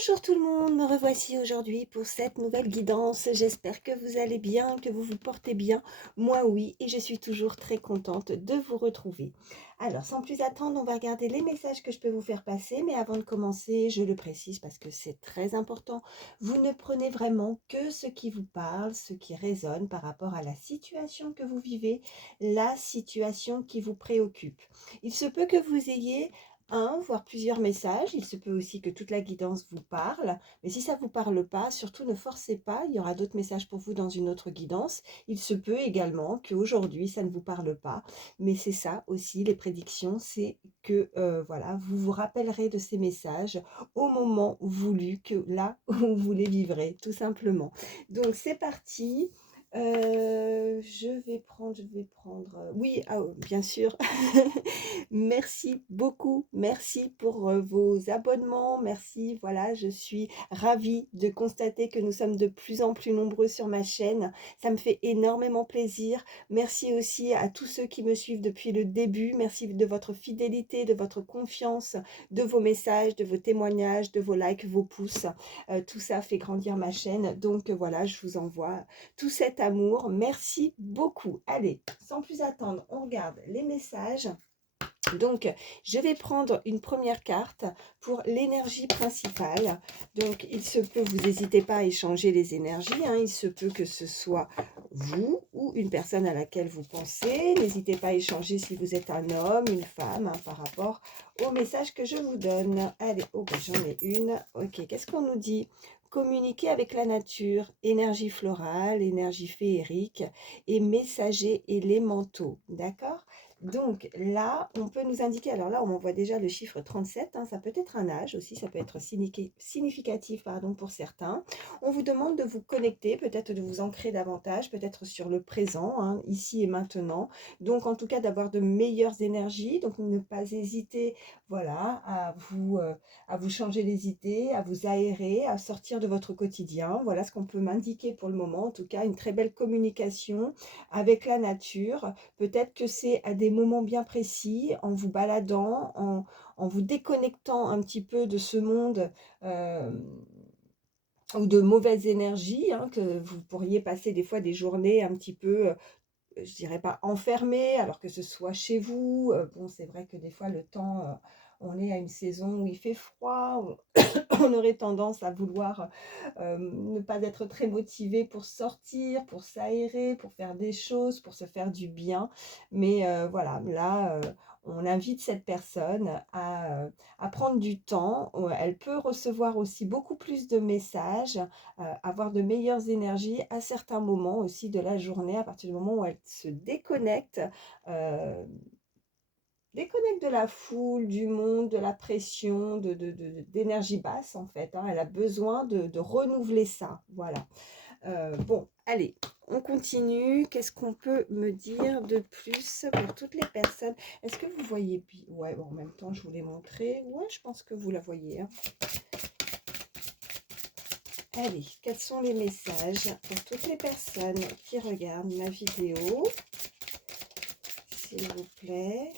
Bonjour tout le monde, me revoici aujourd'hui pour cette nouvelle guidance. J'espère que vous allez bien, que vous vous portez bien. Moi oui, et je suis toujours très contente de vous retrouver. Alors sans plus attendre, on va regarder les messages que je peux vous faire passer. Mais avant de commencer, je le précise parce que c'est très important. Vous ne prenez vraiment que ce qui vous parle, ce qui résonne par rapport à la situation que vous vivez, la situation qui vous préoccupe. Il se peut que vous ayez un, voire plusieurs messages. Il se peut aussi que toute la guidance vous parle, mais si ça ne vous parle pas, surtout ne forcez pas, il y aura d'autres messages pour vous dans une autre guidance. Il se peut également qu'aujourd'hui, ça ne vous parle pas, mais c'est ça aussi, les prédictions, c'est que voilà, vous vous rappellerez de ces messages au moment voulu, que là où vous les vivrez, tout simplement. Donc c'est parti. Je vais prendre, oui, ah, bien sûr. Merci beaucoup, merci pour vos abonnements, merci, voilà, je suis ravie de constater que nous sommes de plus en plus nombreux sur ma chaîne, ça me fait énormément plaisir. Merci aussi à tous ceux qui me suivent depuis le début, merci de votre fidélité, de votre confiance, de vos messages, de vos témoignages, de vos likes, vos pouces, tout ça fait grandir ma chaîne, donc voilà, je vous envoie tout cet amour, merci beaucoup. Allez, sans plus attendre, on regarde les messages. Donc, je vais prendre une première carte pour l'énergie principale. Donc, il se peut, vous n'hésitez pas à échanger les énergies, hein, il se peut que ce soit vous ou une personne à laquelle vous pensez. N'hésitez pas à échanger si vous êtes un homme, une femme, hein, par rapport au message que je vous donne. Allez, oh, ben, j'en ai une. Ok, qu'est-ce qu'on nous dit? Communiquer avec la nature, énergie florale, énergie féerique et messagers élémentaux. D'accord? Donc là, on peut nous indiquer, alors là, on m'envoie déjà le chiffre 37, hein, ça peut être un âge aussi, ça peut être significatif pardon, pour certains. On vous demande de vous connecter, peut-être de vous ancrer davantage, peut-être sur le présent, hein, ici et maintenant. Donc en tout cas, d'avoir de meilleures énergies, donc ne pas hésiter, voilà, à vous changer les idées, à vous aérer, à sortir de votre quotidien. Voilà ce qu'on peut m'indiquer pour le moment, en tout cas, une très belle communication avec la nature. Peut-être que c'est à des moments bien précis, en vous baladant, en vous déconnectant un petit peu de ce monde ou de mauvaises énergies, hein, que vous pourriez passer des fois des journées un petit peu, je dirais pas enfermées, alors que ce soit chez vous. Bon, c'est vrai que des fois le temps, on est à une saison où il fait froid, on aurait tendance à vouloir ne pas être très motivé pour sortir, pour s'aérer, pour faire des choses, pour se faire du bien. Mais voilà, là, on invite cette personne à prendre du temps. Elle peut recevoir aussi beaucoup plus de messages, avoir de meilleures énergies à certains moments aussi de la journée, à partir du moment où elle se déconnecte. euh, Déconnecte de la foule, du monde, de la pression, d'énergie basse en fait, hein. Elle a besoin de renouveler ça. Voilà. Bon, allez, on continue. Qu'est-ce qu'on peut me dire de plus pour toutes les personnes? Est-ce que vous voyez bien? Ouais, bon, en même temps, je vous l'ai montré. Ouais, je pense que vous la voyez, hein. Allez, quels sont les messages pour toutes les personnes qui regardent ma vidéo? S'il vous plaît.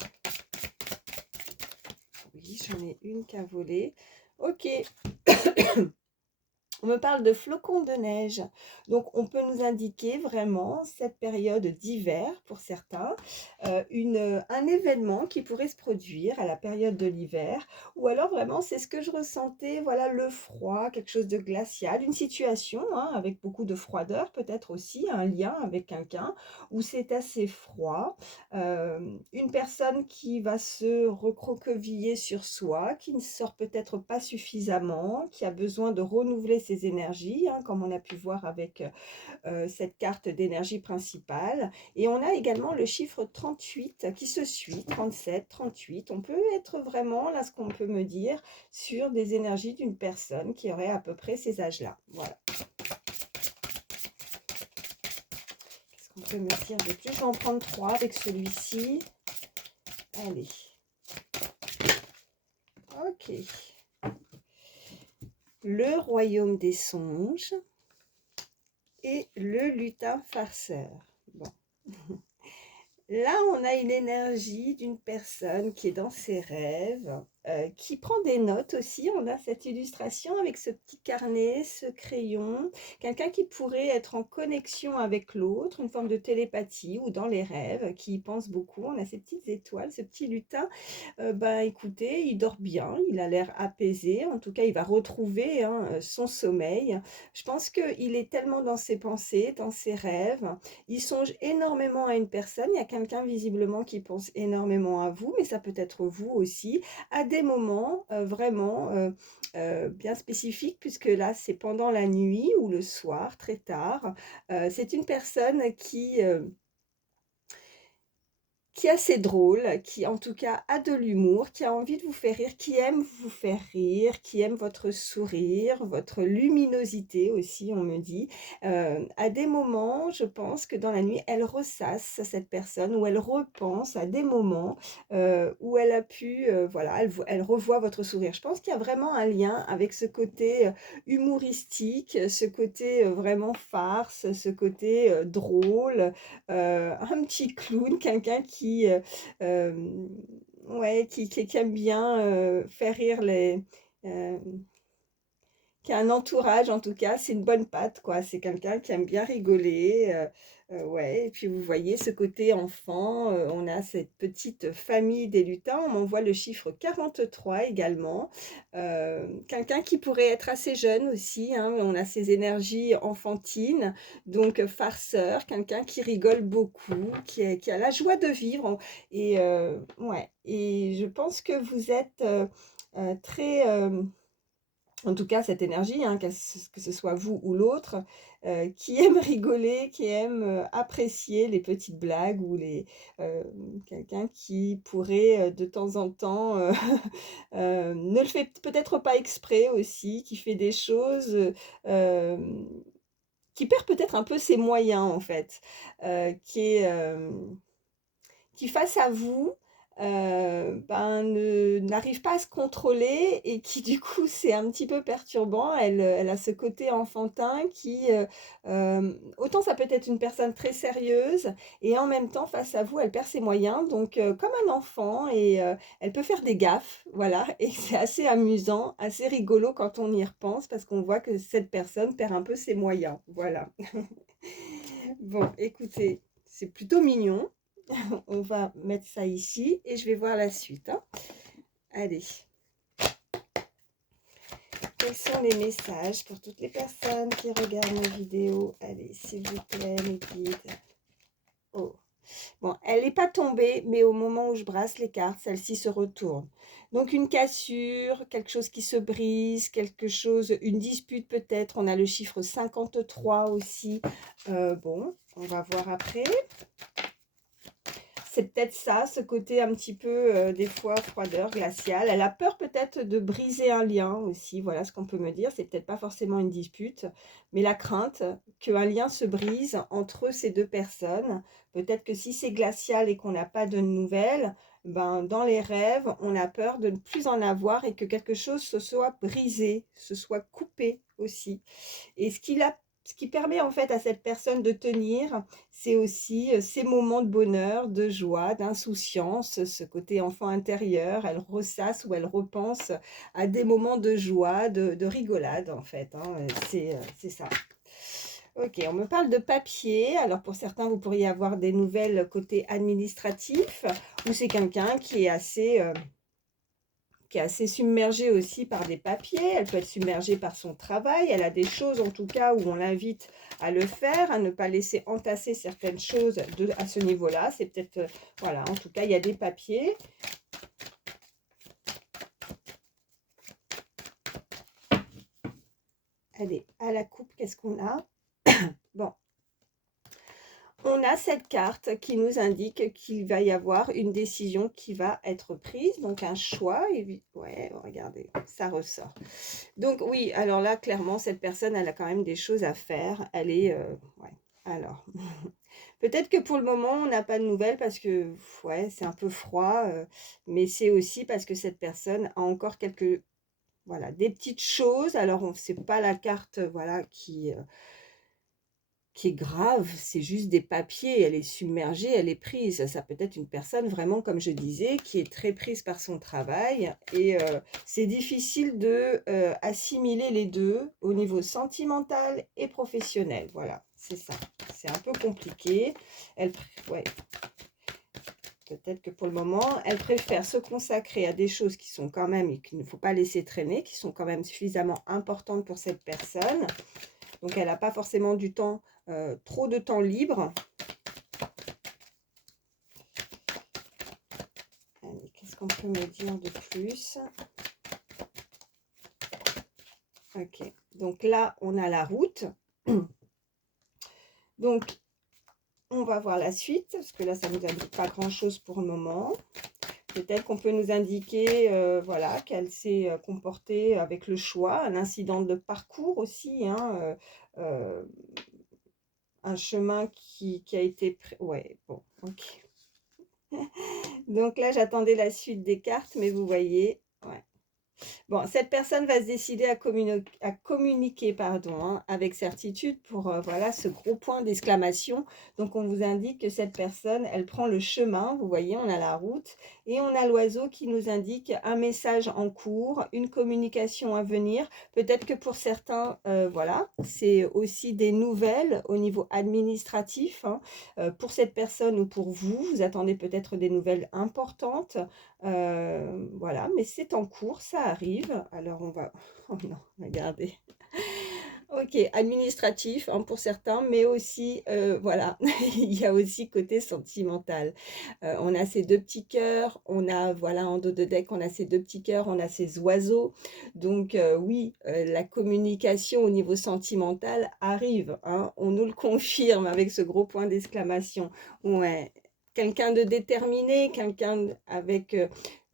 Oui, j'en ai une qui a volé. Ok. On me parle de flocons de neige. Donc, on peut nous indiquer vraiment cette période d'hiver pour certains, un événement qui pourrait se produire à la période de l'hiver. Ou alors, vraiment, c'est ce que je ressentais, voilà, le froid, quelque chose de glacial, une situation hein, avec beaucoup de froideur, peut-être aussi un lien avec quelqu'un où c'est assez froid. Une personne qui va se recroqueviller sur soi, qui ne sort peut-être pas suffisamment, qui a besoin de renouveler ses énergies, hein, comme on a pu voir avec cette carte d'énergie principale. Et on a également le chiffre 38 qui se suit, 37, 38. On peut être vraiment, là, ce qu'on peut me dire, sur des énergies d'une personne qui aurait à peu près ces âges-là. Voilà. Qu'est-ce qu'on peut me dire de plus? Je vais en prendre 3 avec celui-ci. Allez. Ok. Le royaume des songes et le lutin farceur. Bon. Là, on a une énergie d'une personne qui est dans ses rêves, qui prend des notes aussi. On a cette illustration avec ce petit carnet, ce crayon. Quelqu'un qui pourrait être en connexion avec l'autre, une forme de télépathie ou dans les rêves, qui y pense beaucoup. On a ces petites étoiles, ce petit lutin. Ben écoutez, il dort bien, il a l'air apaisé. En tout cas, il va retrouver hein, son sommeil. Je pense qu'il est tellement dans ses pensées, dans ses rêves. Il songe énormément à une personne. Il y a quelqu'un visiblement qui pense énormément à vous, mais ça peut être vous aussi à des moments vraiment bien spécifiques, puisque là, c'est pendant la nuit ou le soir, très tard. C'est une personne qui est assez drôle, qui en tout cas a de l'humour, qui a envie de vous faire rire, qui aime vous faire rire, qui aime votre sourire, votre luminosité aussi, on me dit. À des moments, je pense que dans la nuit, elle ressasse cette personne ou elle repense à des moments où elle a pu, voilà, elle revoit votre sourire. Je pense qu'il y a vraiment un lien avec ce côté humoristique, ce côté vraiment farce, ce côté drôle, un petit clown, quelqu'un qui, ouais, qui aime bien faire rire euh, qui a un entourage en tout cas, c'est une bonne patte quoi, c'est quelqu'un qui aime bien rigoler, ouais et puis vous voyez ce côté enfant, on a cette petite famille des lutins, on m'envoie le chiffre 43 également, quelqu'un qui pourrait être assez jeune aussi, hein, on a ces énergies enfantines, donc farceur, quelqu'un qui rigole beaucoup, qui a la joie de vivre et ouais et je pense que vous êtes, très, en tout cas cette énergie, hein, que ce soit vous ou l'autre, qui aime rigoler, qui aime, apprécier les petites blagues ou quelqu'un qui pourrait, de temps en temps, ne le fait peut-être pas exprès aussi, qui fait des choses, qui perd peut-être un peu ses moyens en fait, qui face à vous, ben, n'arrive pas à se contrôler et qui du coup c'est un petit peu perturbant. Elle a ce côté enfantin qui, autant ça peut être une personne très sérieuse et en même temps face à vous elle perd ses moyens donc comme un enfant et elle peut faire des gaffes, voilà et c'est assez amusant, assez rigolo quand on y repense parce qu'on voit que cette personne perd un peu ses moyens, voilà. Bon écoutez, c'est plutôt mignon. On va mettre ça ici et je vais voir la suite, hein. Allez, quels sont les messages pour toutes les personnes qui regardent mes vidéos? Allez, s'il vous plaît, mes guides. Oh, bon, elle n'est pas tombée, mais au moment où je brasse les cartes, celle-ci se retourne. Donc une cassure, quelque chose qui se brise, quelque chose, une dispute peut-être. On a le chiffre 53 aussi. Bon, on va voir après. C'est peut-être ça, ce côté un petit peu, des fois, froideur, glaciale. Elle a peur peut-être de briser un lien aussi, voilà ce qu'on peut me dire. C'est peut-être pas forcément une dispute, mais la crainte qu'un lien se brise entre ces deux personnes. Peut-être que si c'est glacial et qu'on n'a pas de nouvelles, ben, dans les rêves, on a peur de ne plus en avoir et que quelque chose se soit brisé, se soit coupé aussi. Et ce qui permet en fait à cette personne de tenir, c'est aussi ces moments de bonheur, de joie, d'insouciance, ce côté enfant intérieur. Elle ressasse ou elle repense à des moments de joie, de rigolade en fait, hein, c'est ça. Ok, on me parle de papier. Alors pour certains, vous pourriez avoir des nouvelles côté administratif, ou c'est quelqu'un qui est assez submergée aussi par des papiers, elle peut être submergée par son travail, elle a des choses en tout cas où on l'invite à le faire, à ne pas laisser entasser certaines choses à ce niveau-là, c'est peut-être, voilà, en tout cas il y a des papiers. Allez, à la coupe, qu'est-ce qu'on a? Bon, on a cette carte qui nous indique qu'il va y avoir une décision qui va être prise, donc un choix. Et, ouais, regardez, ça ressort. Donc oui, alors là, clairement, cette personne, elle a quand même des choses à faire. Elle est... ouais, alors... Peut-être que pour le moment, on n'a pas de nouvelles parce que, ouais, c'est un peu froid. Mais c'est aussi parce que cette personne a encore quelques... Voilà, des petites choses. Alors, on ne sait pas la carte, voilà, qui... qui est grave, c'est juste des papiers, elle est submergée, elle est prise. Ça peut être une personne vraiment, comme je disais, qui est très prise par son travail et c'est difficile de, assimiler les 2 au niveau sentimental et professionnel. Voilà, c'est ça. C'est un peu compliqué. Elle pré ouais, peut-être que pour le moment, elle préfère se consacrer à des choses qui sont quand même et qu'il ne faut pas laisser traîner, qui sont quand même suffisamment importantes pour cette personne. Donc elle n'a pas forcément du temps, trop de temps libre. Allez, qu'est-ce qu'on peut me dire de plus? Ok, donc là, on a la route. Donc, on va voir la suite, parce que là, ça ne nous indique pas grand-chose pour le moment. Peut-être qu'on peut nous indiquer voilà, qu'elle s'est comportée avec le choix, un incident de parcours aussi, hein, un chemin qui a été... Ouais, bon, ok. Donc là, j'attendais la suite des cartes, mais vous voyez, ouais. Bon, cette personne va se décider à communiquer pardon, hein, avec certitude pour voilà, ce gros point d'exclamation. Donc, on vous indique que cette personne, elle prend le chemin. Vous voyez, on a la route et on a l'oiseau qui nous indique un message en cours, une communication à venir. Peut-être que pour certains, voilà, c'est aussi des nouvelles au niveau administratif. Hein. Pour cette personne ou pour vous, vous attendez peut-être des nouvelles importantes. Voilà, mais c'est en cours, ça arrive. Alors on va oh non, regardez. OK, administratif, hein, pour certains, mais aussi, voilà, il y a aussi côté sentimental. On a ces 2 petits cœurs, on a voilà, en dos de deck, on a ces 2 petits cœurs, on a ces oiseaux. Donc oui, la communication au niveau sentimental arrive, hein, on nous le confirme avec ce gros point d'exclamation. Ouais, quelqu'un de déterminé, quelqu'un avec,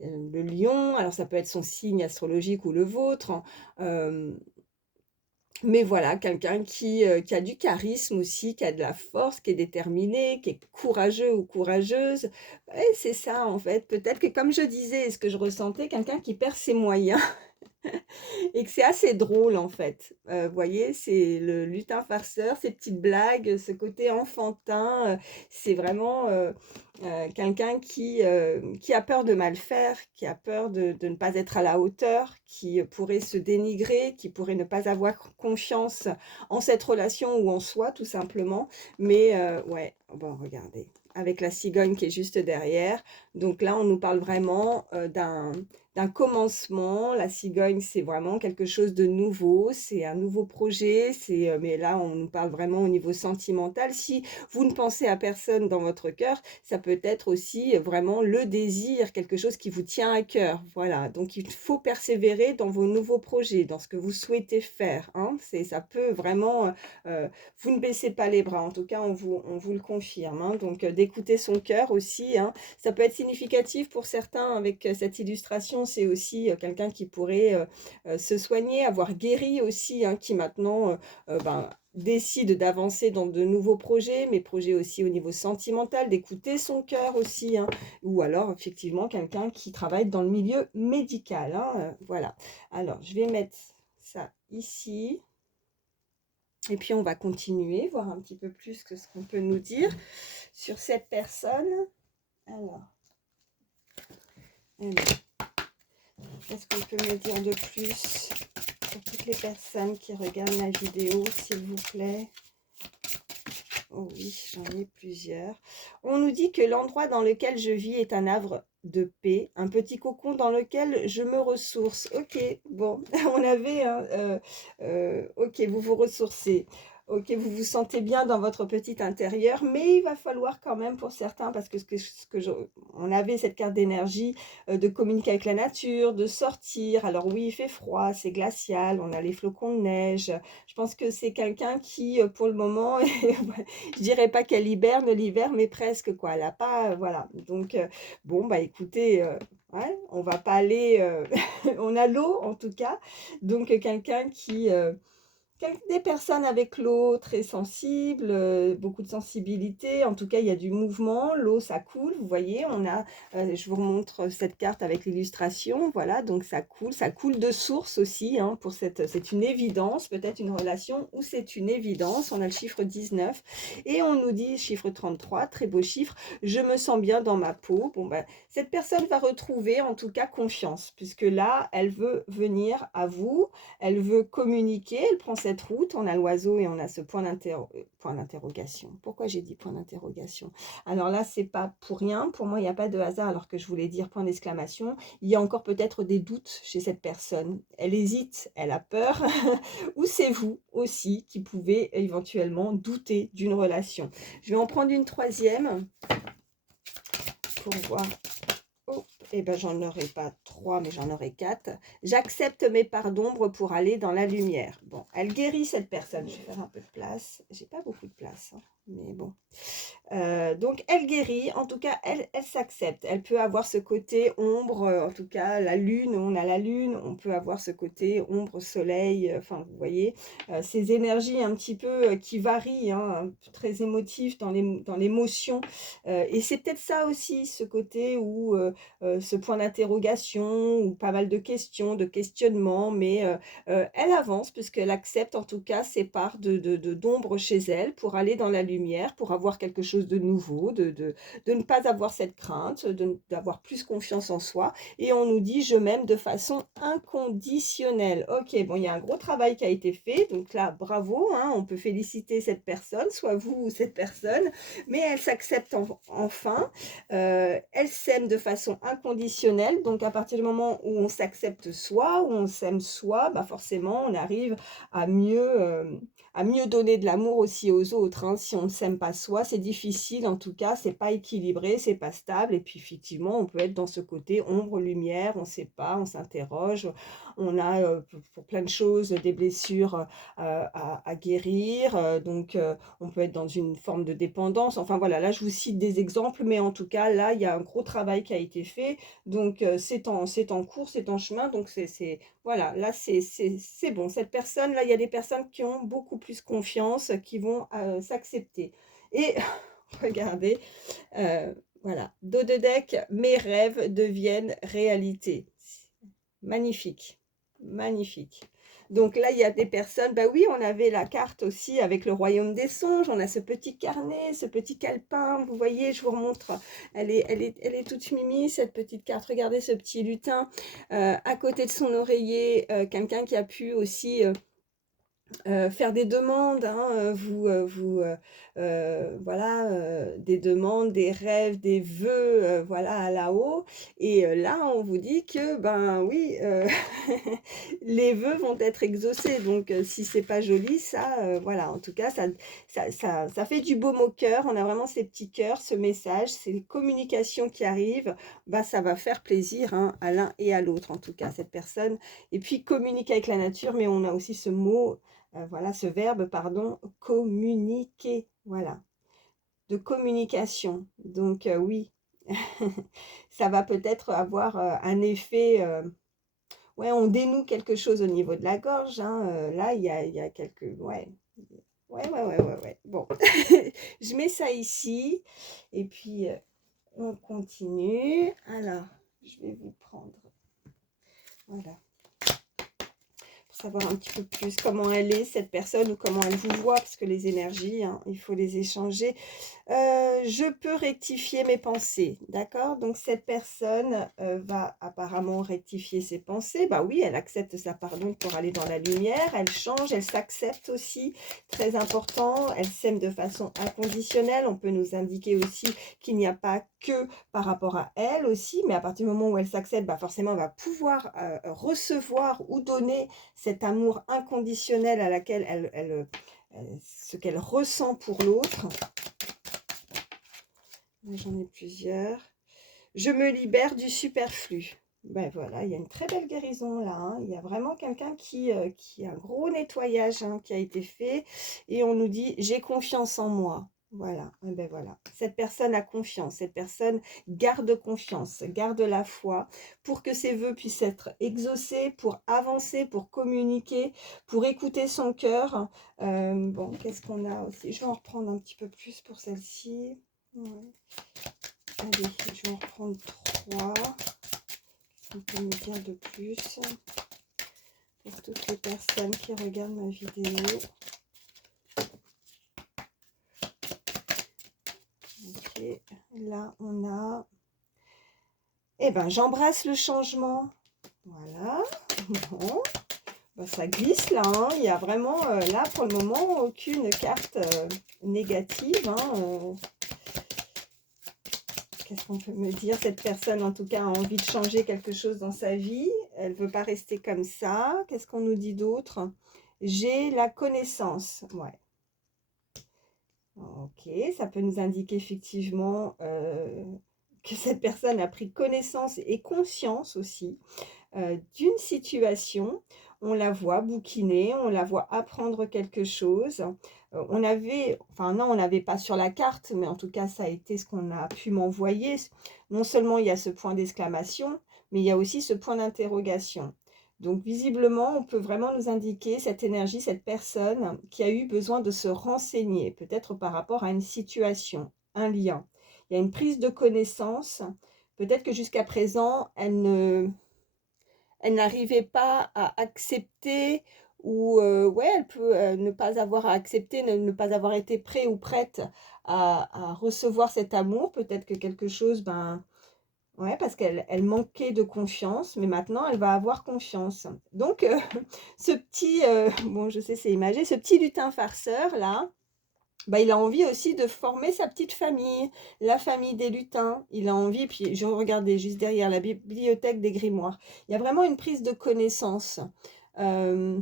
le lion, alors ça peut être son signe astrologique ou le vôtre, hein, mais voilà, quelqu'un qui a du charisme aussi, qui a de la force, qui est déterminé, qui est courageux ou courageuse. Ouais, c'est ça en fait. Peut-être que comme je disais, ce que je ressentais, quelqu'un qui perd ses moyens et que c'est assez drôle en fait. Vous voyez, c'est le lutin farceur, ces petites blagues, ce côté enfantin, c'est vraiment, quelqu'un qui a peur de mal faire, qui a peur de ne pas être à la hauteur, qui pourrait se dénigrer, qui pourrait ne pas avoir confiance en cette relation ou en soi tout simplement. Mais ouais, bon regardez, avec la cigogne qui est juste derrière. Donc là, on nous parle vraiment, d'un commencement. La cigogne, c'est vraiment quelque chose de nouveau, c'est un nouveau projet, mais là, on nous parle vraiment au niveau sentimental. Si vous ne pensez à personne dans votre cœur, ça peut être aussi vraiment le désir, quelque chose qui vous tient à cœur. Voilà, donc il faut persévérer dans vos nouveaux projets, dans ce que vous souhaitez faire. Hein. Ça peut vraiment, vous ne baissez pas les bras, en tout cas, on vous le confirme. Hein. Donc d'écouter son cœur aussi, hein. Ça peut être significatif pour certains avec cette illustration, c'est aussi quelqu'un qui pourrait se soigner, avoir guéri aussi, hein, qui maintenant ben, décide d'avancer dans de nouveaux projets, mais projets aussi au niveau sentimental, d'écouter son cœur aussi, hein, ou alors effectivement quelqu'un qui travaille dans le milieu médical. Hein, voilà. Alors, je vais mettre ça ici. Et puis, on va continuer, voir un petit peu plus que ce qu'on peut nous dire sur cette personne. Alors, qu'est-ce qu'on peut me dire de plus pour toutes les personnes qui regardent la vidéo, s'il vous plaît? Oh oui, j'en ai plusieurs. On nous dit que l'endroit dans lequel je vis est un havre de paix, un petit cocon dans lequel je me ressource. Ok, bon, on avait, hein, ok, vous vous ressourcez. Ok, vous vous sentez bien dans votre petit intérieur, mais il va falloir quand même pour certains, parce que on avait cette carte d'énergie, de communiquer avec la nature, de sortir. Alors oui, il fait froid, c'est glacial, on a les flocons de neige. Je pense que c'est quelqu'un qui, pour le moment, je dirais pas qu'elle hiberne l'hiver, mais presque quoi. Elle a pas, voilà. Donc bon bah écoutez, ouais, on va pas aller, on a l'eau en tout cas. Donc quelqu'un Des personnes avec l'eau très sensibles, beaucoup de sensibilité. En tout cas, il y a du mouvement. L'eau, ça coule. Vous voyez, on a, je vous remontre cette carte avec l'illustration. Voilà, donc ça coule de source aussi. Hein, c'est une évidence, peut-être une relation où c'est une évidence. On a le chiffre 19 et on nous dit chiffre 33, très beau chiffre. Je me sens bien dans ma peau. Bon, ben, cette personne va retrouver en tout cas confiance, puisque là, elle veut venir à vous. Elle veut communiquer, elle prend cette route, on a l'oiseau et on a ce point d'interrogation. Pourquoi j'ai dit point d'interrogation? Alors là, c'est pas pour rien, pour moi, il n'y a pas de hasard alors que je voulais dire point d'exclamation. Il y a encore peut-être des doutes chez cette personne. Elle hésite, elle a peur, ou c'est vous aussi qui pouvez éventuellement douter d'une relation. Je vais en prendre une troisième pour voir. Oh, eh ben, j'en aurai pas 3, mais j'en aurai 4. J'accepte mes parts d'ombre pour aller dans la lumière. Bon, elle guérit cette personne. Je vais faire un peu de place. J'ai pas beaucoup de place, hein, mais bon. Donc, elle guérit. En tout cas, elle s'accepte. Elle peut avoir ce côté ombre. En tout cas, la lune, on a la lune. On peut avoir ce côté ombre, soleil. Enfin, vous voyez, ces énergies un petit peu qui varient, hein, très émotives dans l'émotion. Et c'est peut-être ça aussi, ce côté où ce point d'interrogation, ou pas mal de questions, de questionnements. Mais elle avance puisqu'elle accepte en tout cas ses parts d'ombre chez elle pour aller dans la lumière, pour avoir quelque chose de nouveau, de ne pas avoir cette crainte, d'avoir plus confiance en soi. Et on nous dit je m'aime de façon inconditionnelle. Ok, bon, il y a un gros travail qui a été fait, donc là bravo, hein, on peut féliciter cette personne, soit vous ou cette personne, mais elle s'accepte enfin, elle s'aime de façon inconditionnelle. Donc à partir du moment où on s'accepte soi, où on s'aime soi, bah forcément on arrive à mieux donner de l'amour aussi aux autres. Hein. Si on ne s'aime pas soi, c'est difficile, en tout cas, c'est pas équilibré, c'est pas stable. Et puis effectivement, on peut être dans ce côté ombre, lumière, on ne sait pas, on s'interroge, on a pour plein de choses des blessures à guérir. Donc on peut être dans une forme de dépendance. Enfin voilà, là je vous cite des exemples, mais en tout cas, là, il y a un gros travail qui a été fait. Donc c'est en cours, c'est en chemin. Donc voilà, là c'est bon. Cette personne, là, il y a des personnes qui ont beaucoup plus confiance, qui vont s'accepter. Et regardez, voilà, dos de deck, mes rêves deviennent réalité. Magnifique, magnifique. Donc là, il y a des personnes, bah oui, on avait la carte aussi avec le royaume des songes, on a ce petit carnet, ce petit calepin, vous voyez, je vous remontre, elle est toute mimi, cette petite carte, regardez ce petit lutin, à côté de son oreiller, quelqu'un qui a pu aussi faire des demandes, hein, voilà, des demandes, des rêves, des vœux, voilà, à là-haut. Et là, on vous dit que, ben oui, les vœux vont être exaucés. Donc, si c'est pas joli, ça, voilà, en tout cas, ça fait du baume au cœur. On a vraiment ces petits cœurs, ce message, ces communications qui arrivent. Bah, ça va faire plaisir, hein, à l'un et à l'autre, en tout cas, cette personne. Et puis, communique avec la nature, mais on a aussi ce mot. Voilà, ce verbe, pardon, communiquer, voilà, de communication. Donc oui, ça va peut-être avoir un effet, ouais, on dénoue quelque chose au niveau de la gorge, hein, là, il y a quelques, ouais, ouais. Bon, je mets ça ici, et puis on continue. Alors, je vais vous prendre, voilà, savoir un petit peu plus comment elle est, cette personne, ou comment elle vous voit, parce que les énergies, hein, il faut les échanger. Je peux rectifier mes pensées, d'accord? Donc cette personne va apparemment rectifier ses pensées. Bah oui, elle accepte sa pardon pour aller dans la lumière, elle change, elle s'accepte aussi, très important. Elle s'aime de façon inconditionnelle. On peut nous indiquer aussi qu'il n'y a pas que par rapport à elle aussi, mais à partir du moment où elle s'accepte, bah forcément elle va pouvoir recevoir ou donner cet amour inconditionnel à laquelle ce qu'elle ressent pour l'autre. J'en ai plusieurs. Je me libère du superflu. Ben voilà, il y a une très belle guérison là. Hein. Il y a vraiment quelqu'un qui a un gros nettoyage, hein, qui a été fait. Et on nous dit, j'ai confiance en moi. Voilà, et ben voilà. Cette personne a confiance, cette personne garde confiance, garde la foi pour que ses vœux puissent être exaucés, pour avancer, pour communiquer, pour écouter son cœur. Bon, qu'est-ce qu'on a aussi? Je vais en reprendre un petit peu plus pour celle-ci. Ouais. Allez, je vais en reprendre 3. Qu'est-ce qu'on peut me dire de plus pour toutes les personnes qui regardent ma vidéo? Ok, là on a... Eh ben, j'embrasse le changement. Voilà. Bon, ben, ça glisse là, hein. Il y a vraiment, là, pour le moment, aucune carte négative, hein. Qu'est-ce qu'on peut me dire? Cette personne, en tout cas, a envie de changer quelque chose dans sa vie. Elle ne veut pas rester comme ça. Qu'est-ce qu'on nous dit d'autre? J'ai la connaissance. Ouais. Ok, ça peut nous indiquer effectivement que cette personne a pris connaissance et conscience aussi d'une situation. On la voit bouquiner, on la voit apprendre quelque chose. On avait, enfin non, on n'avait pas sur la carte, mais en tout cas, ça a été ce qu'on a pu m'envoyer. Non seulement il y a ce point d'exclamation, mais il y a aussi ce point d'interrogation. Donc visiblement, on peut vraiment nous indiquer cette énergie, cette personne qui a eu besoin de se renseigner, peut-être par rapport à une situation, un lien. Il y a une prise de connaissance. Peut-être que jusqu'à présent, elle n'arrivait pas à accepter ou ouais, elle peut ne pas avoir à accepter, ne pas avoir été prêt ou prête à recevoir cet amour. Peut-être que quelque chose, ben, ouais, parce qu'elle manquait de confiance, mais maintenant elle va avoir confiance. Donc, ce petit, bon, je sais, c'est imagé, ce petit lutin farceur là, bah, il a envie aussi de former sa petite famille, la famille des lutins. Il a envie, puis je regardais juste derrière la bibliothèque des grimoires. Il y a vraiment une prise de connaissance. Euh,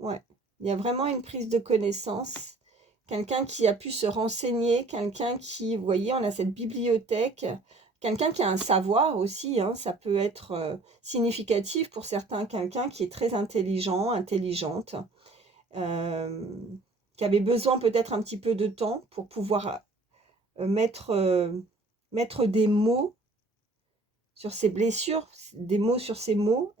ouais, il y a vraiment une prise de connaissance. Quelqu'un qui a pu se renseigner, quelqu'un qui, vous voyez, on a cette bibliothèque, quelqu'un qui a un savoir aussi, hein, ça peut être significatif pour certains, quelqu'un qui est très intelligent, intelligente. Euh, qui avait besoin peut-être un petit peu de temps pour pouvoir mettre, mettre des mots sur ses blessures, des mots sur ses mots,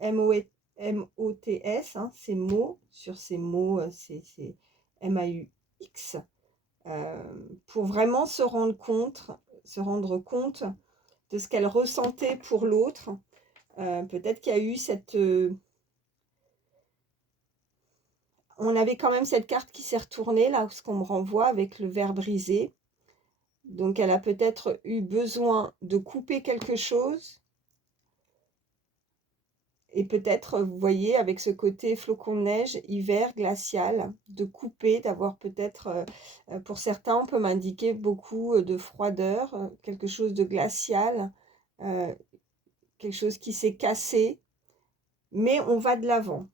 M-O-T-S, hein, ces mots sur ces mots, c'est M-A-U-X, pour vraiment se rendre compte de ce qu'elle ressentait pour l'autre. Peut-être qu'il y a eu cette... on avait quand même cette carte qui s'est retournée, là, ce qu'on me renvoie avec le verre brisé. Donc, elle a peut-être eu besoin de couper quelque chose. Et peut-être, vous voyez, avec ce côté flocon de neige, hiver, glacial, de couper, d'avoir peut-être, pour certains, on peut m'indiquer beaucoup de froideur, quelque chose de glacial, euh, quelque chose qui s'est cassé. Mais on va de l'avant.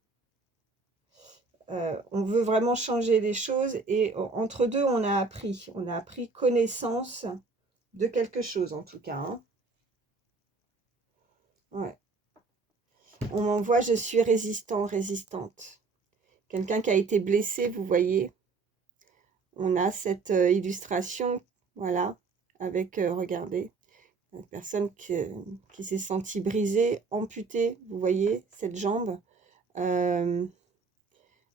On veut vraiment changer les choses et entre deux, on a appris. On a appris connaissance de quelque chose, en tout cas, hein. Ouais. On m'envoie, je suis résistant, résistante. Quelqu'un qui a été blessé, vous voyez. On a cette illustration, voilà, avec, regardez, une personne qui s'est sentie brisée, amputée, vous voyez, cette jambe. Euh,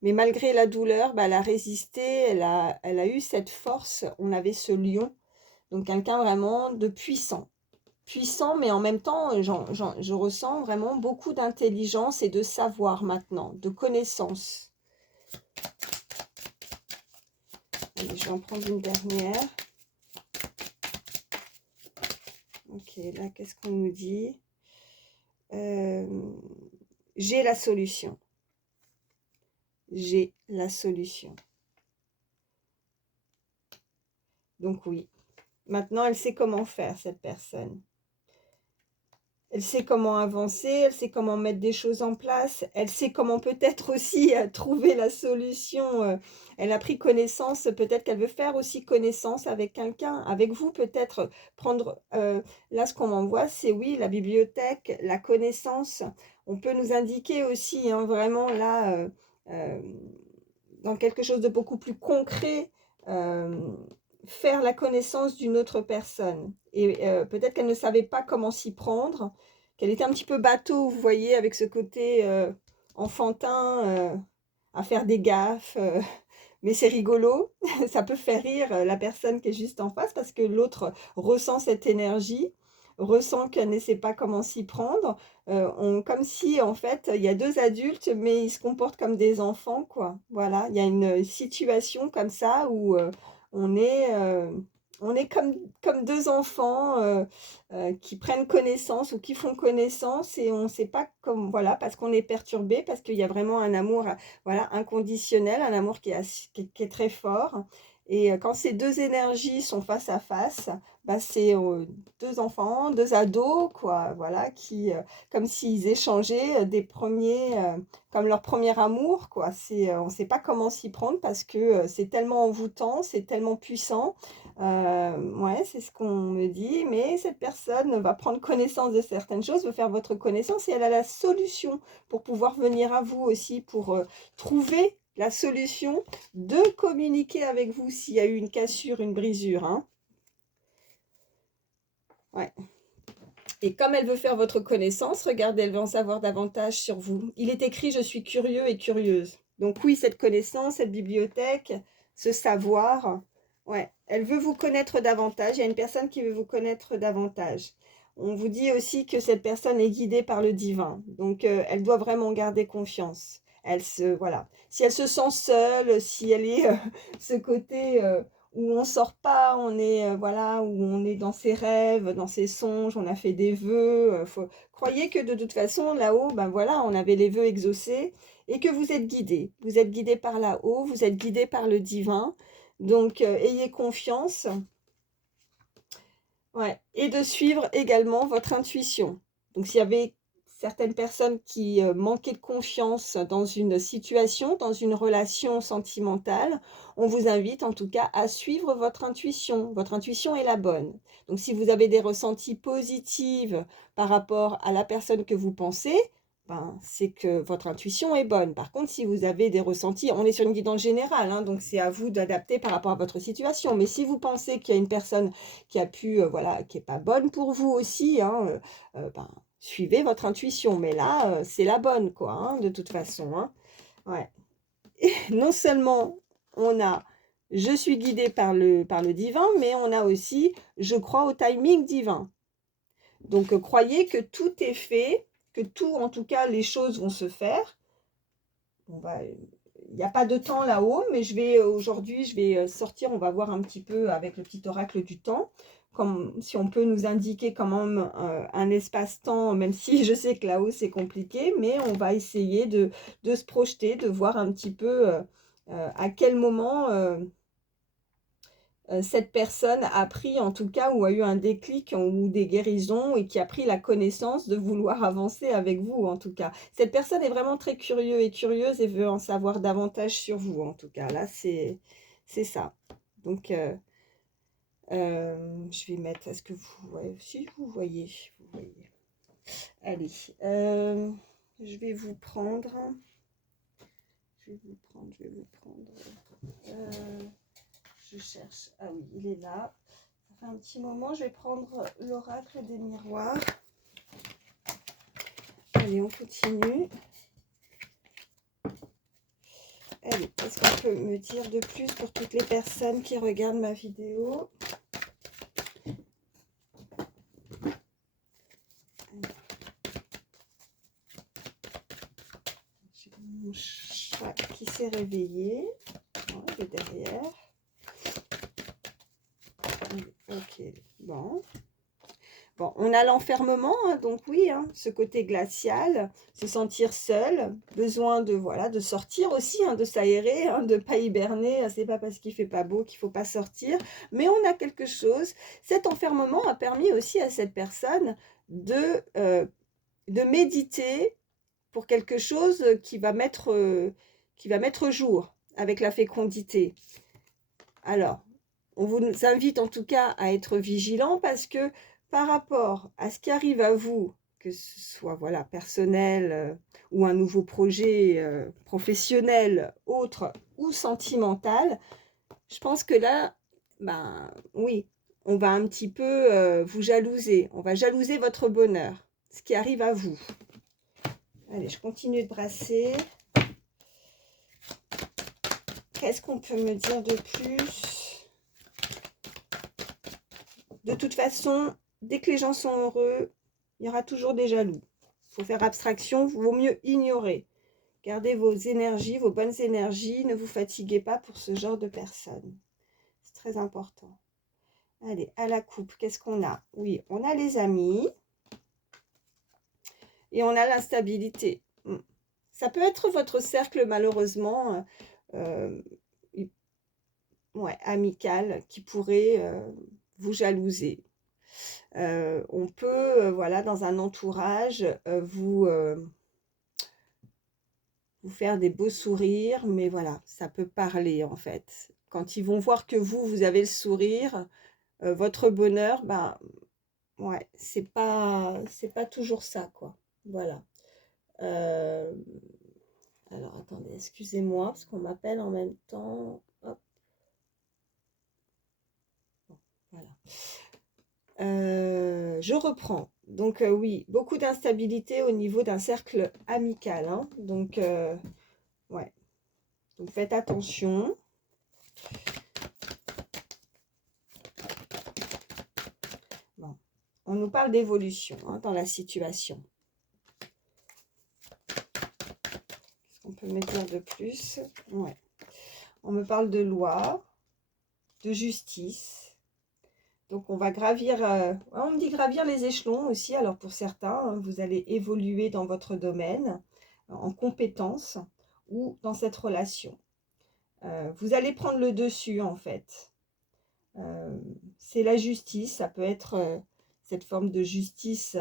mais malgré la douleur, bah, elle a résisté, elle a eu cette force. On avait ce lion, donc quelqu'un vraiment de puissant. Puissant, mais en même temps, je ressens vraiment beaucoup d'intelligence et de savoir maintenant, de connaissance. Allez, je vais en prendre une dernière. Ok, là, qu'est-ce qu'on nous dit? J'ai la solution. J'ai la solution. Donc oui, maintenant, elle sait comment faire, cette personne. Elle sait comment avancer, elle sait comment mettre des choses en place, elle sait comment peut-être aussi trouver la solution. Elle a pris connaissance, peut-être qu'elle veut faire aussi connaissance avec quelqu'un, avec vous peut-être. Prendre, là ce qu'on m'envoie, c'est oui, la bibliothèque, la connaissance. On peut nous indiquer aussi, hein, vraiment là, dans quelque chose de beaucoup plus concret, faire la connaissance d'une autre personne. Et peut-être qu'elle ne savait pas comment s'y prendre, qu'elle était un petit peu bateau, vous voyez, avec ce côté enfantin, à faire des gaffes. Mais c'est rigolo, ça peut faire rire la personne qui est juste en face parce que l'autre ressent cette énergie, ressent qu'elle ne sait pas comment s'y prendre. Comme si en fait il y a deux adultes mais ils se comportent comme des enfants, quoi. Voilà, il y a une situation comme ça où on est, euh, on est comme deux enfants qui prennent connaissance ou qui font connaissance et on ne sait pas comme, voilà, parce qu'on est perturbé, parce qu'il y a vraiment un amour voilà, inconditionnel, un amour qui est très fort. Et quand ces deux énergies sont face à face, bah, c'est deux enfants, deux ados, quoi, voilà, qui, comme s'ils échangeaient des premiers, comme leur premier amour, quoi. On ne sait pas comment s'y prendre parce que c'est tellement envoûtant, c'est tellement puissant. Ouais, c'est ce qu'on me dit, mais cette personne va prendre connaissance de certaines choses, veut faire votre connaissance et elle a la solution pour pouvoir venir à vous aussi, pour trouver la solution de communiquer avec vous s'il y a eu une cassure, une brisure, hein. Ouais. Et comme elle veut faire votre connaissance, regardez, elle veut en savoir davantage sur vous. Il est écrit, je suis curieux et curieuse. Donc oui, cette connaissance, cette bibliothèque, ce savoir, ouais, elle veut vous connaître davantage. Il y a une personne qui veut vous connaître davantage. On vous dit aussi que cette personne est guidée par le divin. Donc elle doit vraiment garder confiance. Voilà. Si elle se sent seule, si elle est ce côté où on sort pas, on est voilà, où on est dans ses rêves, dans ses songes, on a fait des vœux. Croyez que de toute façon, là-haut, ben voilà, on avait les vœux exaucés et que vous êtes guidés. Vous êtes guidés par là-haut, vous êtes guidés par le divin. Donc, ayez confiance. Ouais. Et de suivre également votre intuition. Donc, s'il y avait certaines personnes qui manquaient de confiance dans une situation, dans une relation sentimentale, on vous invite en tout cas à suivre votre intuition. Votre intuition est la bonne. Donc, si vous avez des ressentis positifs par rapport à la personne que vous pensez, ben, c'est que votre intuition est bonne. Par contre, si vous avez des ressentis, on est sur une guidance générale, hein, donc c'est à vous d'adapter par rapport à votre situation. Mais si vous pensez qu'il y a une personne qui a pu, voilà, qui est pas bonne pour vous aussi, hein, ben, suivez votre intuition. Mais là, c'est la bonne, quoi, hein, de toute façon, hein. Ouais. Et non seulement on a je suis guidée par le divin, mais on a aussi je crois au timing divin. Donc croyez que tout est fait, que tout, en tout cas, les choses vont se faire. On va, il n'y a pas de temps là-haut, mais aujourd'hui, je vais sortir, on va voir un petit peu avec le petit oracle du temps, comme si on peut nous indiquer quand même un espace-temps, même si je sais que là-haut c'est compliqué, mais on va essayer de se projeter, de voir un petit peu à quel moment cette personne a pris en tout cas ou a eu un déclic ou des guérisons et qui a pris la connaissance de vouloir avancer avec vous en tout cas. Cette personne est vraiment très curieuse et veut en savoir davantage sur vous en tout cas. Là, c'est ça. Donc, je vais mettre, est-ce que vous voyez, si vous voyez, vous voyez. Allez, je vais vous prendre, je vais vous prendre. Je cherche. Ah oui, il est là. Ça fait un petit moment. Je vais prendre l'oracle des miroirs. Allez, on continue. Allez, est-ce qu'on peut me dire de plus pour toutes les personnes qui regardent ma vidéo? J'ai mon chat qui s'est réveillé. Oh, il est derrière. Ok, bon. Bon, on a l'enfermement, hein, donc oui, hein, ce côté glacial, se sentir seul, besoin de, voilà, de sortir aussi, hein, de s'aérer, hein, de ne pas hiberner. C'est pas parce qu'il fait pas beau qu'il faut pas sortir, mais on a quelque chose. Cet enfermement a permis aussi à cette personne de méditer pour quelque chose qui va mettre jour avec la fécondité. Alors, on vous invite en tout cas à être vigilant parce que par rapport à ce qui arrive à vous, que ce soit voilà, personnel ou un nouveau projet professionnel, autre ou sentimental, Je pense que là, ben oui, on va un petit peu vous jalouser. On va jalouser votre bonheur, ce qui arrive à vous. Allez, je continue de brasser. Qu'est-ce qu'on peut me dire de plus? De toute façon, dès que les gens sont heureux, il y aura toujours des jaloux. Il faut faire abstraction, il vaut mieux ignorer. Gardez vos énergies, vos bonnes énergies. Ne vous fatiguez pas pour ce genre de personnes. C'est très important. Allez, à la coupe, qu'est-ce qu'on a? Oui, on a les amis. Et on a l'instabilité. Ça peut être votre cercle, malheureusement, ouais, amical, qui pourrait vous jalouser. On peut, voilà, dans un entourage, vous faire des beaux sourires, mais voilà, ça peut parler en fait. Quand ils vont voir que vous avez le sourire, votre bonheur, ben ouais, c'est pas toujours ça, quoi. Voilà. Euh, alors attendez, excusez-moi, parce qu'on m'appelle en même temps. Hop, voilà. Je reprends. Donc oui, beaucoup d'instabilité au niveau d'un cercle amical, hein. Donc ouais, donc faites attention. Bon. On nous parle d'évolution, hein, dans la situation. Qu'est-ce qu'on peut me dire de plus? Ouais. On me parle de loi, de justice. Donc on va gravir, on me dit gravir les échelons aussi. Alors pour certains, hein, vous allez évoluer dans votre domaine, en compétences ou dans cette relation. Vous allez prendre le dessus en fait. C'est la justice, ça peut être cette forme de justice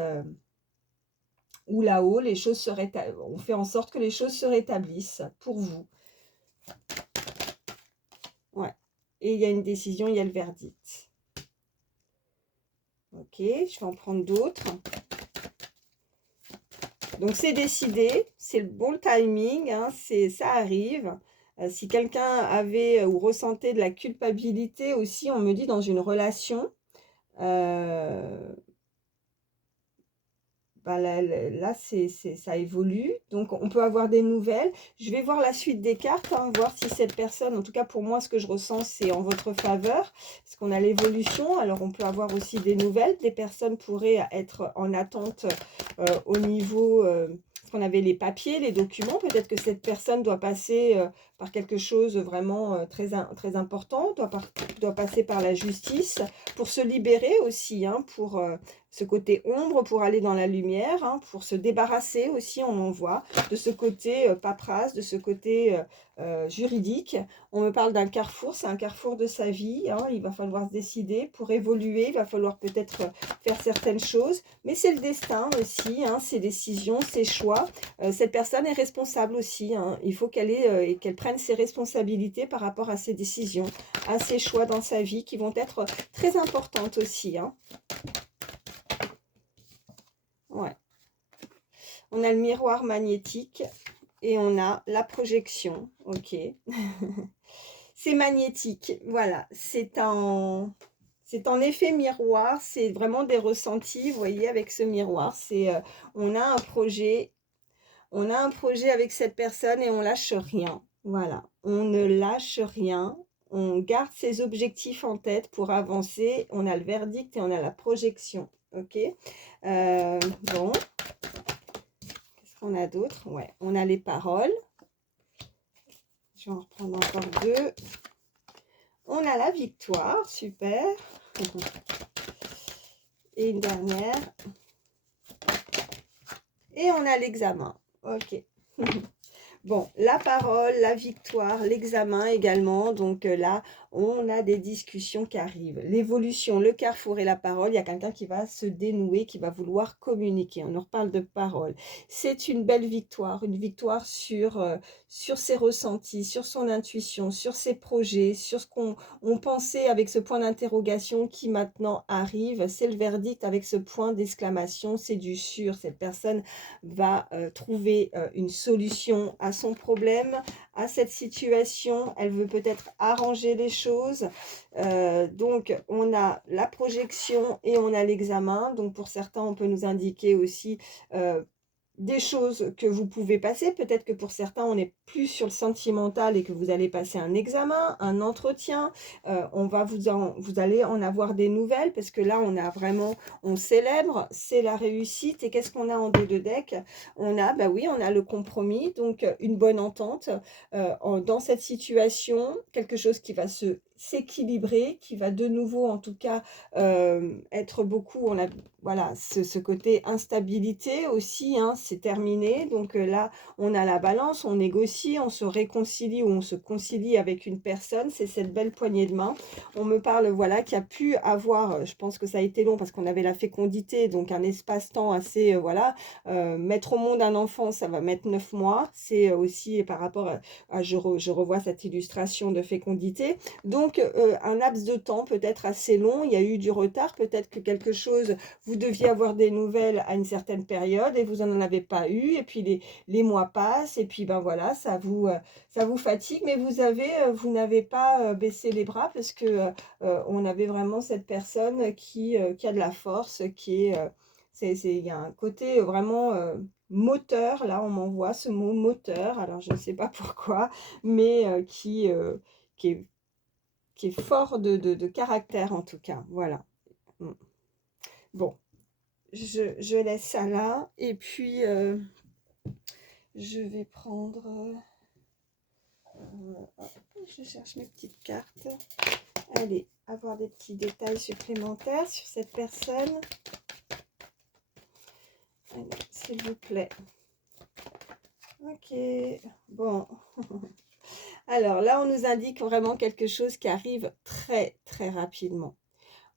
où là-haut, les choses on fait en sorte que les choses se rétablissent pour vous. Ouais. Et il y a une décision, il y a le verdict. Ok, je vais en prendre d'autres. Donc c'est décidé, c'est le bon timing, hein, ça arrive. Si quelqu'un avait ou ressentait de la culpabilité aussi, on me dit dans une relation, bah là ça évolue, donc on peut avoir des nouvelles. Je vais voir la suite des cartes, hein, voir si cette personne, en tout cas pour moi, ce que je ressens, c'est en votre faveur, parce qu'on a l'évolution. Alors on peut avoir aussi des nouvelles, des personnes pourraient être en attente au niveau, parce qu'on avait les papiers, les documents, peut-être que cette personne doit passer par quelque chose vraiment très important, doit passer par la justice pour se libérer aussi, hein, pour ce côté ombre, pour aller dans la lumière, hein, pour se débarrasser aussi, on en voit, de ce côté paperasse, de ce côté juridique. On me parle d'un carrefour, c'est un carrefour de sa vie, hein, il va falloir se décider pour évoluer, il va falloir peut-être faire certaines choses, mais c'est le destin aussi, hein, ses décisions, ses choix. Cette personne est responsable aussi, hein, il faut qu'elle prenne ses responsabilités par rapport à ses décisions, à ses choix dans sa vie qui vont être très importantes aussi, hein. Ouais. On a le miroir magnétique et on a la projection. Ok. C'est magnétique. Voilà. C'est en effet miroir. C'est vraiment des ressentis. Vous voyez, avec ce miroir, on a un projet. On a un projet avec cette personne et on lâche rien. Voilà. On ne lâche rien. On garde ses objectifs en tête pour avancer. On a le verdict et on a la projection. Ok. Bon. On a d'autres, ouais. On a les paroles. Je vais en reprendre encore deux. On a la victoire, super. Et une dernière. Et on a l'examen. Ok. Bon, la parole, la victoire, l'examen également. Donc là, on a des discussions qui arrivent. L'évolution, le carrefour et la parole. Il y a quelqu'un qui va se dénouer, qui va vouloir communiquer. On nous reparle de parole. C'est une belle victoire. Une victoire sur ses ressentis, sur son intuition, sur ses projets, sur ce qu'on pensait avec ce point d'interrogation qui maintenant arrive. C'est le verdict avec ce point d'exclamation. C'est du sûr. Cette personne va trouver une solution à son problème, à cette situation, elle veut peut-être arranger les choses. Donc, on a la projection et on a l'examen. Donc, pour certains, on peut nous indiquer aussi euh, des choses que vous pouvez passer. Peut-être que pour certains, on est plus sur le sentimental et que vous allez passer un examen, un entretien. Vous allez en avoir des nouvelles parce que là, on a vraiment, on célèbre, c'est la réussite. Et qu'est-ce qu'on a en dos de deck? On a, bah oui, on a le compromis, donc une bonne entente dans cette situation, quelque chose qui va s'équilibrer, qui va de nouveau, en tout cas, être beaucoup, voilà, ce côté instabilité aussi, hein, c'est terminé. Donc là, on a la balance, on négocie, on se réconcilie ou on se concilie avec une personne. C'est cette belle poignée de main. On me parle, voilà, qui a pu avoir, je pense que ça a été long parce qu'on avait la fécondité, donc un espace-temps assez, voilà, mettre au monde un enfant, ça va mettre 9 mois. C'est aussi par rapport je revois cette illustration de fécondité. Donc, un laps de temps peut-être assez long, il y a eu du retard, peut-être que quelque chose vous deviez avoir des nouvelles à une certaine période et vous n'en avez pas eu. Et puis les mois passent et puis ben voilà, ça vous fatigue. Mais vous n'avez pas baissé les bras parce que on avait vraiment cette personne qui a de la force, il y a un côté vraiment moteur. Là, on m'envoie ce mot moteur. Alors, je ne sais pas pourquoi, mais qui est, qui est fort de caractère en tout cas. Voilà. Mm. Bon. Je laisse ça là et puis je vais prendre hop, je cherche mes petites cartes. Allez, avoir des petits détails supplémentaires sur cette personne. Allez, s'il vous plaît. Ok, bon. Alors là, on nous indique vraiment quelque chose qui arrive très très rapidement.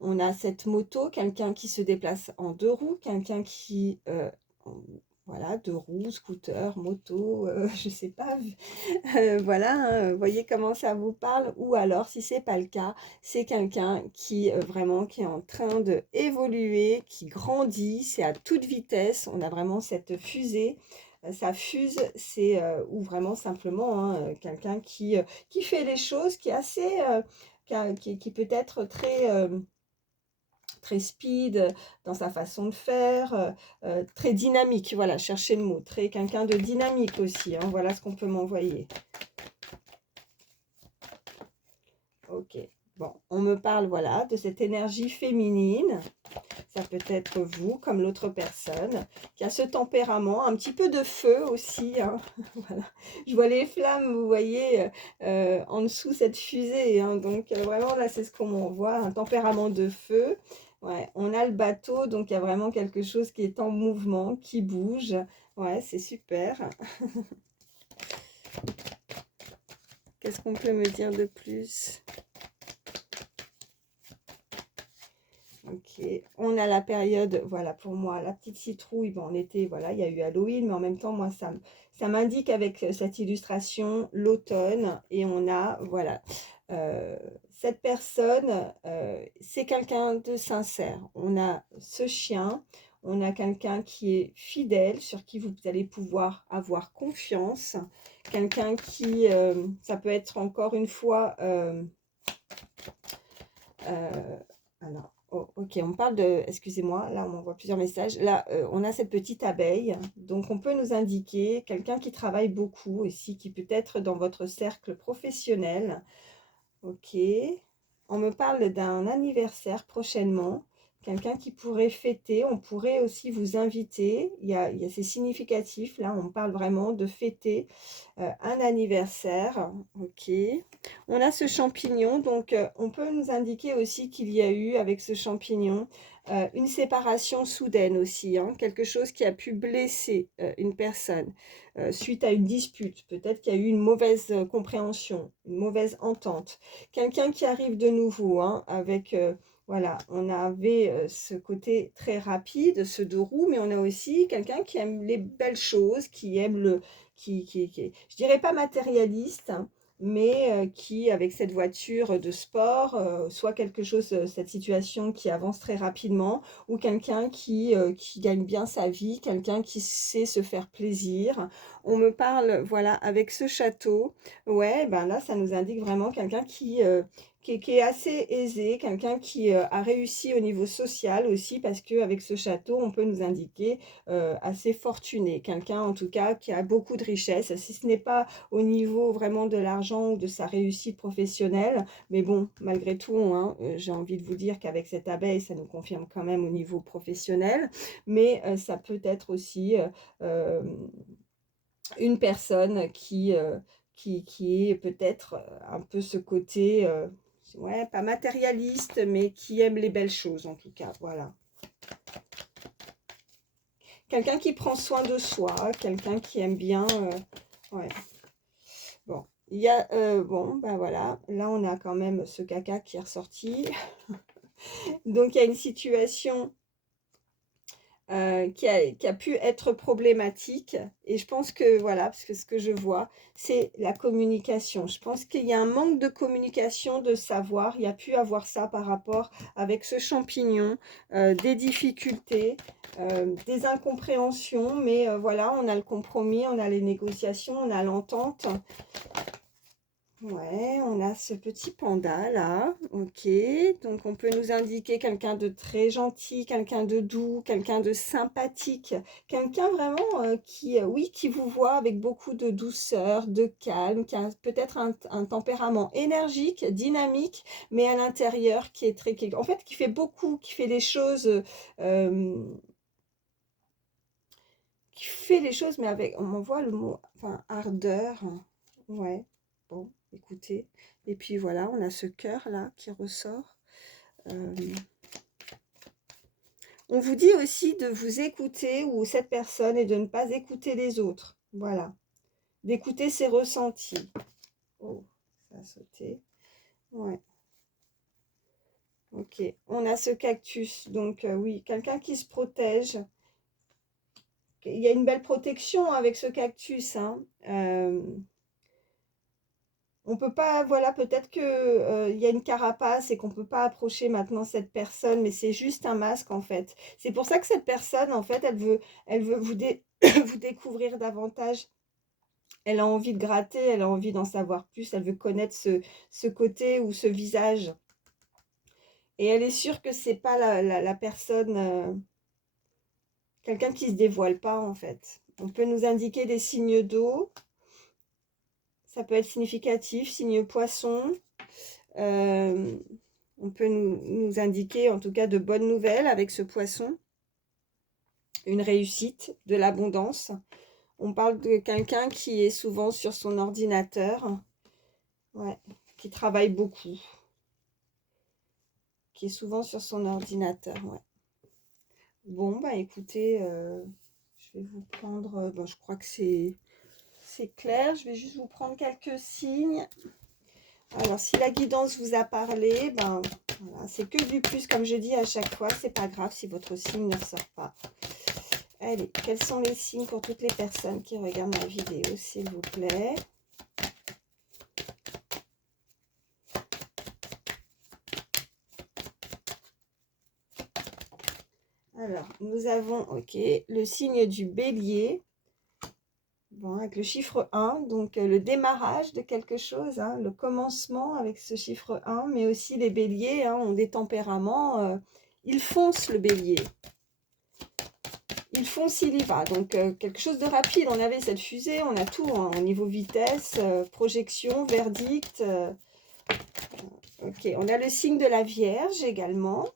On a cette moto, quelqu'un qui se déplace en deux roues, quelqu'un qui, voilà, deux roues, scooter, moto, je sais pas, voilà, hein, vous voyez comment ça vous parle. Ou alors, si c'est pas le cas, c'est quelqu'un qui vraiment qui est en train de évoluer, qui grandit, c'est à toute vitesse. On a vraiment cette fusée. Ça fuse, c'est ou vraiment simplement hein, quelqu'un qui fait les choses, qui est assez, qui peut être très speed dans sa façon de faire, très dynamique, voilà, cherchez le mot, très quelqu'un de dynamique aussi, hein, voilà ce qu'on peut m'envoyer. Ok, bon, on me parle, voilà, de cette énergie féminine, ça peut être vous, comme l'autre personne, qui a ce tempérament, un petit peu de feu aussi, hein, voilà. Je vois les flammes, vous voyez, en dessous cette fusée, hein, donc vraiment là, c'est ce qu'on m'envoie, un tempérament de feu. Ouais, on a le bateau, donc il y a vraiment quelque chose qui est en mouvement, qui bouge. Ouais, c'est super. Qu'est-ce qu'on peut me dire de plus? Ok, on a la période, voilà, pour moi, la petite citrouille, bon, en été, voilà, il y a eu Halloween, mais en même temps, moi, ça m'indique avec cette illustration l'automne, et on a, voilà, euh, cette personne, c'est quelqu'un de sincère. On a ce chien, on a quelqu'un qui est fidèle, sur qui vous allez pouvoir avoir confiance, quelqu'un qui, ça peut être encore une fois, euh, alors, oh, ok, on parle de, excusez-moi, là on m'envoie plusieurs messages. Là, on a cette petite abeille, donc on peut nous indiquer quelqu'un qui travaille beaucoup aussi, qui peut être dans votre cercle professionnel. Ok, on me parle d'un anniversaire prochainement, quelqu'un qui pourrait fêter, on pourrait aussi vous inviter, c'est significatif, là on parle vraiment de fêter un anniversaire, ok. On a ce champignon, donc on peut nous indiquer aussi qu'il y a eu avec ce champignon une séparation soudaine aussi, hein, quelque chose qui a pu blesser une personne suite à une dispute. Peut-être qu'il y a eu une mauvaise compréhension, une mauvaise entente. Quelqu'un qui arrive de nouveau, hein, avec, voilà, on avait ce côté très rapide, ce deux roues, mais on a aussi quelqu'un qui aime les belles choses, qui aime je dirais pas matérialiste, hein, mais qui, avec cette voiture de sport, soit quelque chose, cette situation qui avance très rapidement, ou quelqu'un qui gagne bien sa vie, quelqu'un qui sait se faire plaisir. On me parle, voilà, avec ce château, ouais, ben là, ça nous indique vraiment quelqu'un qui est assez aisé, quelqu'un qui a réussi au niveau social aussi, parce qu'avec ce château, on peut nous indiquer assez fortuné, quelqu'un en tout cas qui a beaucoup de richesses, si ce n'est pas au niveau vraiment de l'argent ou de sa réussite professionnelle, mais bon, malgré tout, hein, j'ai envie de vous dire qu'avec cette abeille, ça nous confirme quand même au niveau professionnel, mais ça peut être aussi euh, une personne qui est peut-être un peu ce côté, ouais, pas matérialiste, mais qui aime les belles choses en tout cas, voilà. Quelqu'un qui prend soin de soi, quelqu'un qui aime bien, ouais. Bon, il y a, bon, ben voilà, là on a quand même ce caca qui est ressorti. Donc il y a une situation qui a pu être problématique. Et je pense que, voilà, parce que ce que je vois, c'est la communication. Je pense qu'il y a un manque de communication, de savoir. Il y a pu avoir ça par rapport avec ce champignon, des difficultés, des incompréhensions. Mais voilà, on a le compromis, on a les négociations, on a l'entente. Ouais, on a ce petit panda là, ok. Donc on peut nous indiquer quelqu'un de très gentil, quelqu'un de doux, quelqu'un de sympathique, quelqu'un vraiment qui, oui, qui vous voit avec beaucoup de douceur, de calme, qui a peut-être un tempérament énergique, dynamique, mais à l'intérieur qui est très, en fait, qui fait beaucoup, qui fait les choses, euh, qui fait les choses, mais avec, on voit le mot, enfin, ardeur, ouais. Bon, écoutez. Et puis voilà, on a ce cœur là qui ressort. Euh, on vous dit aussi de vous écouter ou cette personne et de ne pas écouter les autres. Voilà. D'écouter ses ressentis. Oh, ça a sauté. Ouais. Ok. On a ce cactus. Donc oui, quelqu'un qui se protège. Il y a une belle protection avec ce cactus, hein. On peut pas, voilà, peut-être que il y a une carapace et qu'on peut pas approcher maintenant cette personne, mais c'est juste un masque en fait. C'est pour ça que cette personne, en fait, elle veut vous découvrir davantage. Elle a envie de gratter, elle a envie d'en savoir plus, elle veut connaître ce côté ou ce visage. Et elle est sûre que c'est pas la personne, quelqu'un qui se dévoile pas en fait. On peut nous indiquer des signes d'eau, ça peut être significatif, signe poisson. Euh, on peut nous indiquer en tout cas de bonnes nouvelles avec ce poisson, une réussite, de l'abondance. On parle de quelqu'un qui est souvent sur son ordinateur, ouais, qui travaille beaucoup, qui est souvent sur son ordinateur. Ouais. Bon, bah écoutez, je vais vous prendre, bon, je crois que c'est clair, je vais juste vous prendre quelques signes. Alors, si la guidance vous a parlé, ben, voilà, c'est que du plus, comme je dis à chaque fois, c'est pas grave si votre signe ne ressort pas. Allez, quels sont les signes pour toutes les personnes qui regardent ma vidéo, s'il vous plaît? Alors, nous avons, ok, le signe du bélier. Bon, avec le chiffre 1, donc le démarrage de quelque chose, hein, le commencement avec ce chiffre 1, mais aussi les béliers hein, ont des tempéraments, ils foncent le bélier, ils foncent, il y va, donc quelque chose de rapide, on avait cette fusée, on a tout, hein, au niveau vitesse, projection, verdict, ok, on a le signe de la Vierge également,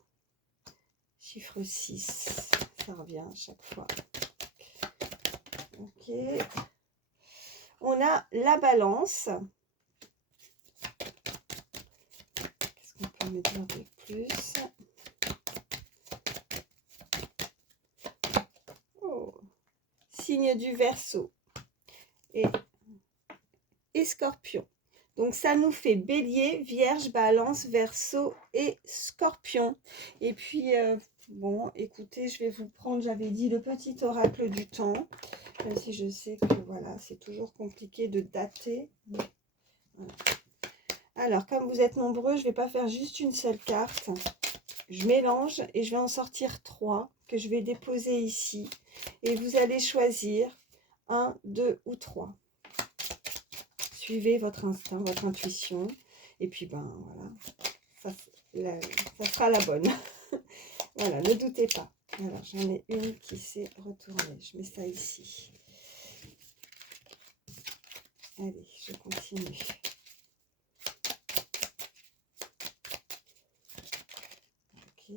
chiffre 6, ça revient à chaque fois, ok. On a la balance. Qu'est-ce qu'on peut mettre de plus? Oh. Signe du Verseau et Scorpion. Donc ça nous fait Bélier, Vierge, Balance, Verseau et Scorpion. Et puis, bon, écoutez, je vais vous prendre, j'avais dit, le petit oracle du temps. Même si je sais que, voilà, c'est toujours compliqué de dater. Voilà. Alors, comme vous êtes nombreux, je ne vais pas faire juste une seule carte. Je mélange et je vais en sortir 3 que je vais déposer ici. Et vous allez choisir 1, 2 ou 3. Suivez votre instinct, votre intuition. Et puis, ben voilà, ça sera la bonne. Voilà, ne doutez pas. Alors, j'en ai une qui s'est retournée. Je mets ça ici. Allez, je continue. Ok.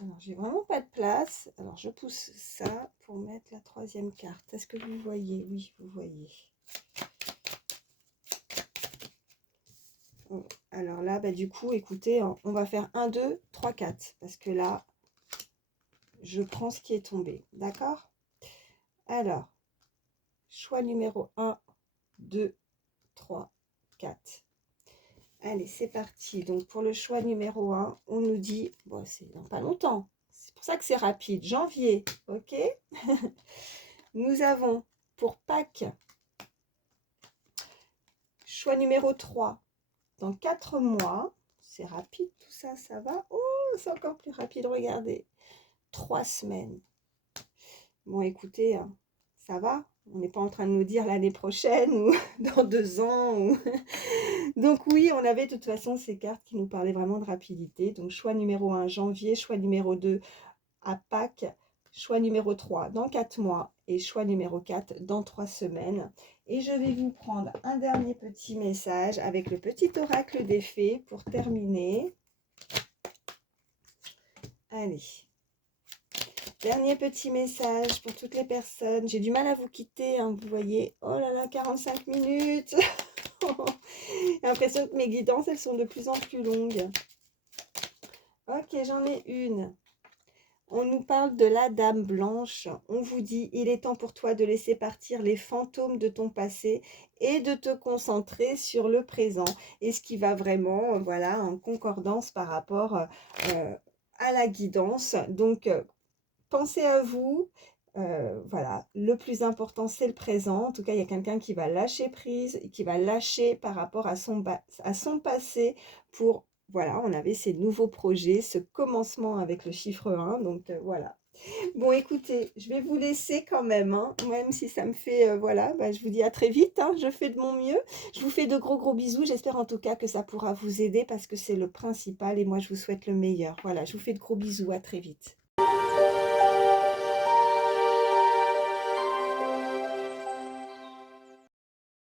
Alors, j'ai vraiment pas de place. Alors, je pousse ça pour mettre la 3e carte. Est-ce que vous voyez? Oui, vous voyez. Alors là, bah, du coup, écoutez, on va faire 1, 2, 3, 4. Parce que là, je prends ce qui est tombé. D'accord? Alors, choix numéro 1, 2, 3, 4. Allez, c'est parti. Donc, pour le choix numéro 1, on nous dit, bon, c'est dans pas longtemps. C'est pour ça que c'est rapide. Janvier, ok? Nous avons pour Pâques, choix numéro 3, dans 4 mois. C'est rapide tout ça, ça va? Oh, c'est encore plus rapide, regardez. 3 semaines. Bon, écoutez, ça va? On n'est pas en train de nous dire l'année prochaine ou dans 2 ans. Ou... Donc oui, on avait de toute façon ces cartes qui nous parlaient vraiment de rapidité. Donc choix numéro 1, janvier, choix numéro 2, à Pâques, choix numéro 3, dans 4 mois et choix numéro 4, dans 3 semaines. Et je vais vous prendre un dernier petit message avec le petit oracle des fées pour terminer. Allez. Dernier petit message pour toutes les personnes. J'ai du mal à vous quitter, hein, vous voyez. Oh là là, 45 minutes. J'ai l'impression que mes guidances, elles sont de plus en plus longues. Ok, j'en ai une. On nous parle de la dame blanche. On vous dit, il est temps pour toi de laisser partir les fantômes de ton passé et de te concentrer sur le présent. Et ce qui va vraiment, voilà, en concordance par rapport à la guidance. Donc, pensez à vous. Voilà, le plus important, c'est le présent. En tout cas, il y a quelqu'un qui va lâcher prise, qui va lâcher par rapport à son passé pour... Voilà, on avait ces nouveaux projets, ce commencement avec le chiffre 1. Donc, voilà. Bon, écoutez, je vais vous laisser quand même, hein, même si ça me fait... voilà, bah, je vous dis à très vite. Hein, je fais de mon mieux. Je vous fais de gros, gros bisous. J'espère en tout cas que ça pourra vous aider parce que c'est le principal et moi, je vous souhaite le meilleur. Voilà, je vous fais de gros bisous. À très vite.